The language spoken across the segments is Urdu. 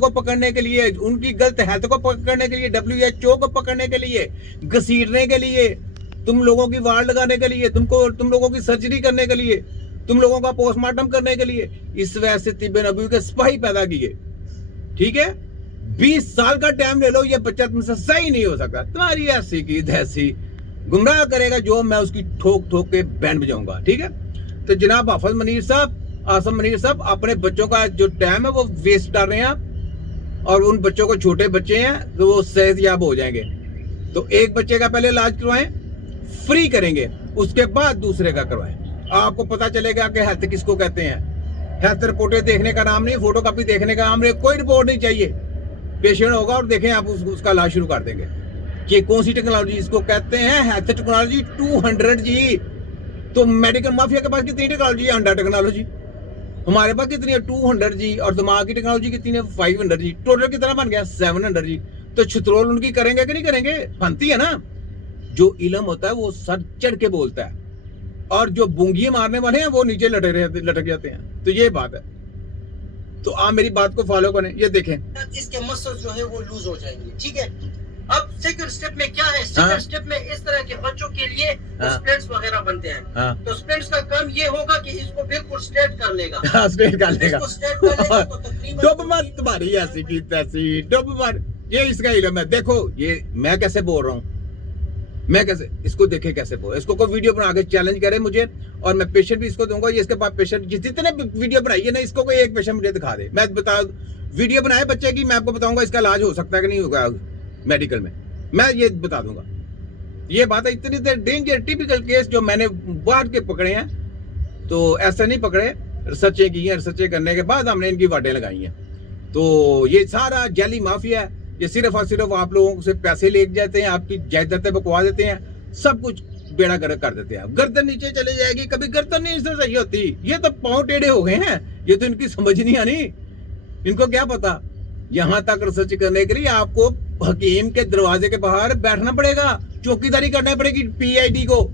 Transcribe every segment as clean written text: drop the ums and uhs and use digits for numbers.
کو پکڑنے کے لیے, ان کی غلط ہیلتھ کو پکڑنے کے لیے, WHO کو پکڑنے کے لیے, گھسیٹنے کے لیے, تم لوگوں کی وار لگانے کے لیے, تم لوگوں کی سرجری کرنے کے لیے, تم لوگوں کا پوسٹ مارٹم کرنے کے لیے, اس وجہ سے طب نبوی کے سپاہی پیدا کیے. ٹھیک ہے, 20 سال کا ٹائم لے لو, یہ بچہ تم سے صحیح نہیں ہو سکتا. تمہاری ایسی کی تیسی گمراہ کرے گا جو میں اس کی ٹھوک ٹھوک کے بینڈ بجاؤں گا. ٹھیک ہے, تو جناب حافظ منیر صاحب, آصم منیر صاحب, اپنے بچوں کا جو ٹائم ہے وہ ویسٹ کر رہے ہیں آپ, اور ان بچوں کو, چھوٹے بچے ہیں تو وہ صحت یاب ہو جائیں گے. تو ایک بچے کا پہلے علاج کروائیں, فری کریں گے, اس کے بعد دوسرے کا کروائیں. آپ کو پتا چلے گا کہ ہیلتھ کس کو کہتے ہیں. ہیلتھ رپورٹیں دیکھنے کا نام نہیں, فوٹو کاپی دیکھنے کا نام نہیں, کوئی رپورٹ نہیں چاہیے. پیشنٹ ہوگا اور دیکھیں آپ اس کا علاج شروع کر دیں گے. یہ کون سی ٹیکنالوجی, اس کو کہتے ہیں ہیلتھ ٹیکنالوجی 200 جی. تو میڈیکل مافیا کے پاس کتنی ٹیکنالوجی ہے؟ 100 ٹیکنالوجی. ہمارے پاس کتنی ہے؟ 200 جی. اور دماغ کی ٹیکنالوجی کتنی ہے؟ 500 جی. ٹوٹل کتنا بن گیا؟ 700 جی. تو چھترول ان کی کریں گے کہ نہیں کریں گے؟ بنتی ہے نا. جو علم ہوتا ہے وہ سر چڑھ کے بولتا ہے, اور جو بونگی مارنے والے ہیں وہ نیچے لٹک جاتے ہیں. تو یہ بات ہے. تو آپ میری بات کو فالو کریں. یہ دیکھیں, اس کے مسلز جو ہے وہ لوز ہو جائیں گے. ٹھیک ہے, اب سیکنڈ سٹیپ میں کیا ہے؟ سیکنڈ سٹیپ میں اس طرح کے بچوں کے لیے سپلنٹس وغیرہ بنتے ہیں. تو سپلنٹس کا کام یہ ہوگا کہ اس کو بالکل سٹریٹ کر لے گا. اسٹریٹ کر لے گا. تو تقریباً ڈب مر تمہاری ایسی کی تیسی, ڈب مر. یہ اس کا علم ہے. دیکھو یہ میں کیسے بول رہا ہوں, میں کیسے, اس کو دیکھیں کیسے بول. اس کو کوئی ویڈیو بنا کے چیلنج کرے مجھے, اور میں پیشنٹ بھی اس کو دوں گا. یہ اس کے پاس پیشنٹ جتنے ویڈیو بنائی ہے نا, اس کو کوئی ایک پیشنٹ مجھے دکھا دے, میں بتا ویڈیو بنائے بچے کی, میں آپ کو بتاؤں گا اس کا علاج ہو سکتا ہے کہ نہیں ہوگا میڈیکل میں یہ بتا دوں گا. یہ بات ہے. اتنی دیر ڈینجر ٹیپیکل کیس جو میں نے باہر کے پکڑے ہیں, تو ایسے نہیں پکڑے, ریسرچیں کی ہیں, ریسرچیں کرنے کے بعد ہم نے ان کی واٹیں لگائی ہیں. تو یہ سارا جعلی مافیا ہے. یہ صرف اور صرف آپ لوگوں سے پیسے لے جاتے ہیں, آپ کی جائیدادیں بکوا دیتے ہیں, سب کچھ بیڑا گرک کر دیتے ہیں. گردن نیچے چلے جائے گی, کبھی گردن نہیں سے صحیح ہوتی. یہ تو پاؤں ٹیڑھے ہو گئے ہیں, یہ تو ان کی سمجھ نہیں آنی. ان کو کیا پتا. یہاں تک ریسرچ کرنے کے لیے آپ کو حکیم کے دروازے کے باہر بیٹھنا پڑے گا, چوکیداری کرنا پڑے گی. PID کو,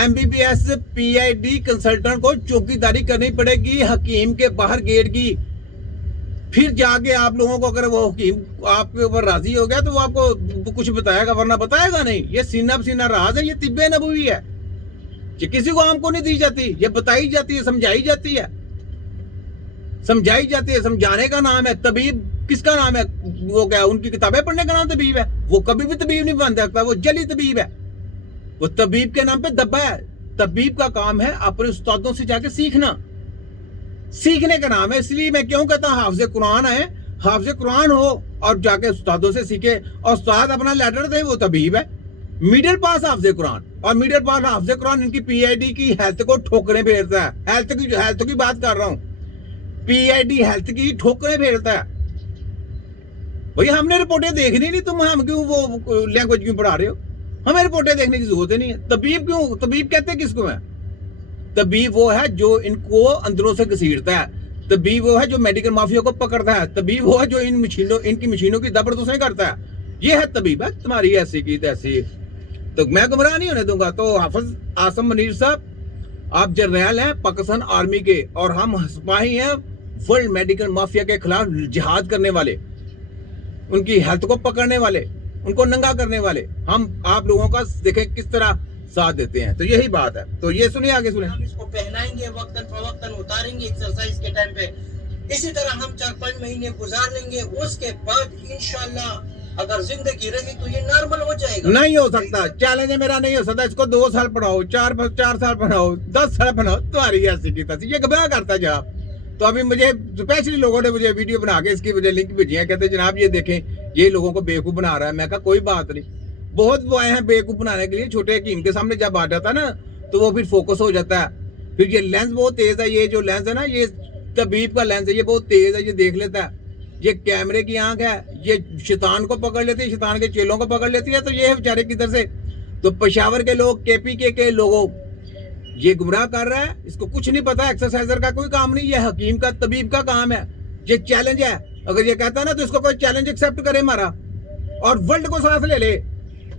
MBBS PID کنسلٹنٹ کو چوکیداری کرنی پڑے گی حکیم کے باہر گیٹ کی. پھر جا کے آپ لوگوں کو, اگر وہ حکیم آپ کے اوپر راضی ہو گیا تو وہ آپ کو کچھ بتائے گا, ورنہ بتائے گا نہیں. یہ سینہ بسینہ راز ہے, یہ طب نبوی ہے. یہ کسی کو عام کو نہیں دی جاتی, یہ بتائی جاتی ہے, سمجھائی جاتی ہے, سمجھائی جاتی ہے. سمجھانے کا نام ہے طبیب. کس کا نام ہے وہ؟ کیا ان کی کتابیں پڑھنے کا نام طبیب ہے؟ وہ کبھی بھی طبیب نہیں بن سکتا, وہ جلی طبیب ہے. وہ طبیب کے نام پہ دبا ہے. طبیب کا کام ہے اپنے استادوں سے جا کے سیکھنا, سیکھنے کا نام ہے. اس لیے میں کیوں کہتا ہوں حافظ قرآن ہے, حافظ قرآن ہو اور جا کے استادوں سے سیکھے, اور استاد اپنا لیٹر دے, وہ طبیب ہے. میڈل پاس حافظ قرآن, اور میڈل پاس حافظ قرآن ان کی PID کی ہیلتھ کو ٹھوکریں پھیرتا ہے. ہیلتھ کی بات کر رہا ہوں, PID ہیلتھ کی ٹھوکریں پھیرتا ہے. بھئی ہم نے رپورٹیں دیکھنی نہیں, تم ہم کیوں وہ لینگویج کیوں پڑھا رہے ہو؟ ہمیں رپورٹیں دیکھنے کی ضرورت نہیں ہے. طبیب کیوں, طبیب کہتے کس کو ہے؟ طبیب وہ ہے جو ان کو اندروں سے گھسیٹتا ہے. طبیب وہ ہے جو میڈیکل مافیا کو پکڑتا ہے. طبیب وہ ہے جو ان کی مشینوں کی زبردستیں کرتا ہے. یہ ہے طبیب. ہے تمہاری ایسی کی تیسی. تو میں گمراہ نہیں ہونے دوں گا. تو حافظ آصم منیر صاحب, آپ جرنیل ہیں پاکستان آرمی کے, اور ہم سپاہی ہیں ورلڈ میڈیکل مافیا کے خلاف جہاد کرنے والے, ان کی ہیلتھ کو پکڑنے والے, ان کو ننگا کرنے والے. ہم آپ لوگوں کا دیکھیں کس طرح ساتھ دیتے ہیں. تو یہی بات ہے. تو یہ سنیں, آگے سنیں. ہم اس کو پہنائیں گے, وقتاً فوقتاً اتاریں گے ایکسرسائز کے ٹائم پہ. اسی طرح ہم 4-5 مہینے گزار لیں گے. اس کے بعد انشاءاللہ اگر زندگی رہی تو یہ نارمل ہو جائے گا. نہیں ہو سکتا, چیلنج میرا نہیں ہو سکتا. اس کو 2 سال پڑھاؤ, 4 سال پڑھاؤ, 10 سال پڑھاؤ, تمہاری ایسی کی تیسی. یہ گمراہ کرتا ہے جناب. تو ابھی مجھے اسپیشلی لوگوں نے مجھے ویڈیو بنا کے اس کی مجھے لنک بھیجی ہے, کہتے ہیں جناب یہ دیکھیں یہ لوگوں کو بیوقوف بنا رہا ہے. میں کہا کوئی بات نہیں, بہت وہ آئے ہیں بیوقوف بنانے کے لیے. چھوٹے حکیم کے سامنے جب آ جاتا ہے نا تو وہ پھر فوکس ہو جاتا ہے. پھر یہ لینس بہت تیز ہے, یہ جو لینس ہے نا یہ طبیب کا لینس ہے, یہ بہت تیز ہے, یہ دیکھ لیتا ہے. یہ کیمرے کی آنکھ ہے, یہ شیطان کو پکڑ لیتی ہے, شیطان کے چیلوں کو پکڑ لیتی ہے. تو یہ بیچارے کدھر سے. تو پشاور کے لوگ, KPK کے لوگوں, یہ گمراہ کر رہا ہے. اس کو کچھ نہیں پتا, ایکسرسائزر کا کوئی کام نہیں, یہ حکیم کا طبیب کا کام ہے. یہ چیلنج ہے. اگر یہ کہتا ہے نا تو اس کو کوئی چیلنج ایکسپٹ کرے ہمارا, اور ورلڈ کو ساتھ لے لے.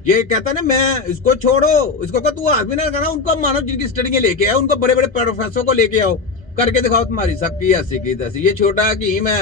یہ کہتا ہے نا میں اس کو چھوڑو, اس کو تو ہاتھ بھی نہ لگانا. ان کو مانو جن کی اسٹڈیاں لے کے آؤ, ان کو بڑے بڑے پروفیسر کو لے کے آؤ, کر کے دکھاؤ تمہاری سب کی ایسی کی تیسی. یہ چھوٹا حکیم ہے,